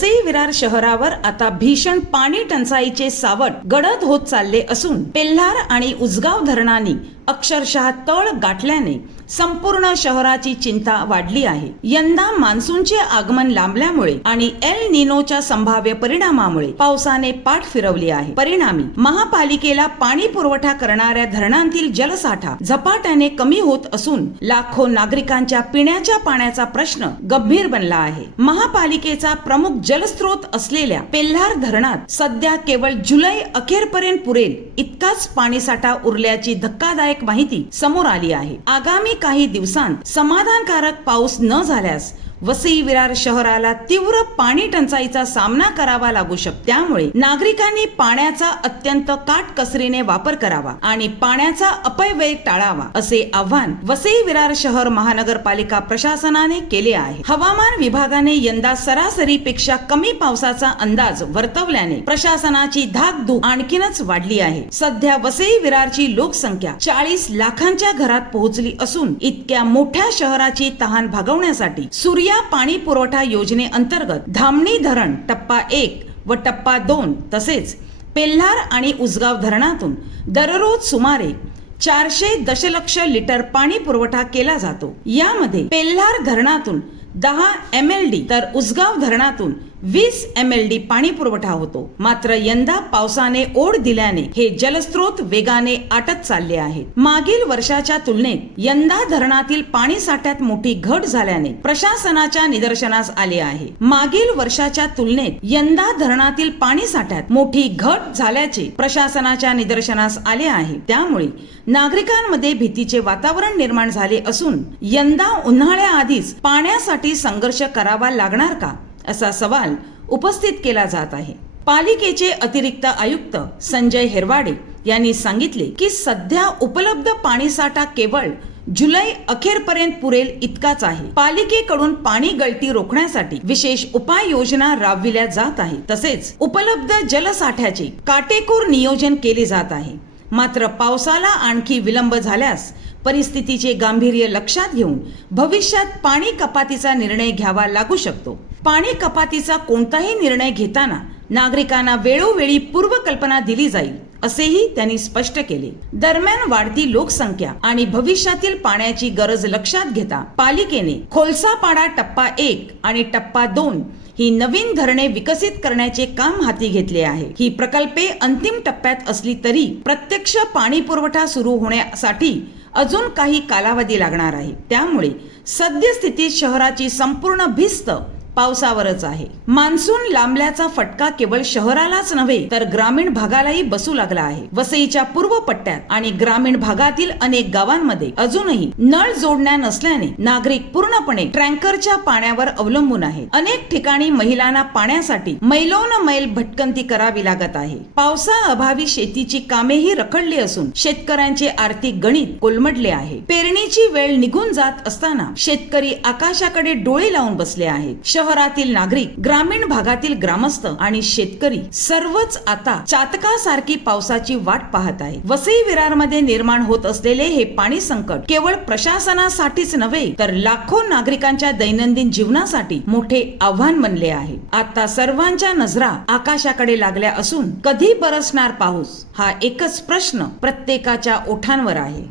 वसई विरार शहरावर आता भीषण पाणी टंचाईचे सावट गडद होत चालले असून पेल्हार आणि उसगाव धरणांनी अक्षरशः तळ गाठल्याने संपूर्ण शहराची चिंता वाढली आहे। यंदा मान्सूनचे आगमन लांबल्यामुळे आणि एल निनोच्या संभाव्य परिणामामुळे पावसाने पाठ फिरवली आहे। परिणामी महापालिकेला पाणी पुरवठा करणाऱ्या धरणांतील जलसाठा झपाट्याने कमी होत असून लाखो नागरिकांच्या पिण्याच्या पाण्याचा प्रश्न गंभीर बनला आहे। महापालिकेचा प्रमुख जलस्रोत असलेल्या पेल्हार धरणात सध्या केवळ जुलै अखेरपर्यंत पुरेल इतकाच पाणीसाठा उरल्याची धक्कादायक माहिती समोर आली आहे। आगामी काही दिवसांत समाधानकारक पाऊस न झाल्यास वसई विरार शहराला तीव्र पाणी टंचाईचा सामना करावा लागू शकतो। त्यामुळे नागरिकांनी पाण्याचा अत्यंत काटकसरीने वापर करावा आणि पाण्याचा अपव्यय टाळावा असे आवाहन वसई विरार शहर महानगरपालिका प्रशासनाने केले आहे। हवामान विभागाने यंदा सरासरीपेक्षा कमी पावसाचा अंदाज वर्तवल्याने प्रशासनाची धाकधूक आणखीनच वाढली आहे। सध्या वसई विरारची लोकसंख्या 40 लाखांच्या घरात पोहोचली असून इतक्या मोठ्या शहराची तहान भागवण्यासाठी सूर्य पाणी पुरवठा योजनेअंतर्गत धामणी धरण टप्पा 1 व टप्पा 2 तसेच पेल्हार आणि उसगाव धरणातून दररोज सुमारे 400 दशलक्ष लिटर पाणी पुरवठा केला जातो। यामध्ये पेल्हार धरणातून 10 MLD तर उसगाव धरणातून 20 MLD पाणी पुरवठा होतो। मात्र यंदा पावसाने ओढ दिल्याने हे जलस्रोत वेगाने आटत चालले आहेत। मागील वर्षाच्या तुलनेत यंदा धरणातील पाणी साठ्यात मोठी घट झाल्याने प्रशासनाच्या निदर्शनास आले आहे। मागील वर्षाच्या तुलनेत यंदा धरणातील पाणी साठ्यात मोठी घट झाल्याचे प्रशासनाच्या निदर्शनास आले आहे। त्यामुळे नागरिकांमध्ये भीतीचे वातावरण निर्माण झाले असून यंदा उन्हाळ्याआधीच पाण्यासाठी संघर्ष करावा लागणार का असा सवाल उपस्थित केला जात आहे। पालिकेचे अतिरिक्त आयुक्त संजय हेरवाडे यांनी सांगितले की सध्या उपलब्ध पाणीसाठा केवळ जुलै अखेरपर्यंत पुरेल इतकाच आहे। पालिकेकडून पाणी गळती रोखण्यासाठी विशेष उपाययोजना राबविल्या जात आहे। तसेच उपलब्ध जलसाठ्याचे काटेकोर नियोजन केले जात आहे। मात्र पावसाला आणखी विलंब झाल्यास परिस्थितीचे गांभीर्य लक्षात घेऊन भविष्यात पाणी कपातीचा निर्णय घ्यावा लागू शकतो। पाणी कपातीचा कोणताही निर्णय घेताना नागरिकांना वेळोवेळी पूर्वकल्पना दिली जाईल असेही त्यांनी स्पष्ट केले। दरम्यान वाढती लोकसंख्या आणि भविष्यातील पाण्याची गरज लक्षात घेता पालिकेने खोलसापाडा टप्पा 1 आणि टप्पा 2 ही नवीन धरणे विकसित करण्याचे काम हाती घेतले आहे। ही प्रकल्पे अंतिम टप्प्यात असली तरी प्रत्यक्ष पाणी पुरवठा सुरू होण्यासाठी अजून काही कालावधी लागणार आहे। त्यामुळे सद्यस्थितीत शहराची संपूर्ण भिस्त पावसावरच आहे। मान्सून लांबल्याचा फटका केवळ शहरालाच नव्हे तर ग्रामीण भागालाही बसू लागला आहे। वसईच्या पूर्व पट्ट्यात आणि ग्रामीण भागातील अनेक गावांमध्ये अजूनही नळ जोडण्या नसल्याने नागरिक पूर्णपणे टँकरच्या पाण्यावर अवलंबून आहेत। अनेक ठिकाणी महिलांना पाण्यासाठी मैलोन मैल भटकंती करावी लागत आहे। पावसाअभावी शेतीची कामेही रखडली असून शेतकऱ्यांचे आर्थिक गणित कोलमडले आहे। पेरणीची वेळ निघून जात असताना शेतकरी आकाशाकडे डोळे लावून बसले आहेत। शहरातील नागरिक, ग्रामीण भागातील ग्रामस्थ आणि शेतकरी सर्वच आता चातकासारखी पावसाची वाट पाहत आहे। वसई विरारमध्ये निर्माण होत असलेले हे पाणी संकट केवळ प्रशासनासाठीच नव्हे तर लाखो नागरिकांच्या दैनंदिन जीवनासाठी मोठे आव्हान बनले आहे। आता सर्वांच्या नजरा आकाशाकडे लागल्या असून कधी बरसणार पाऊस हा एकच प्रश्न प्रत्येकाच्या ओठांवर आहे।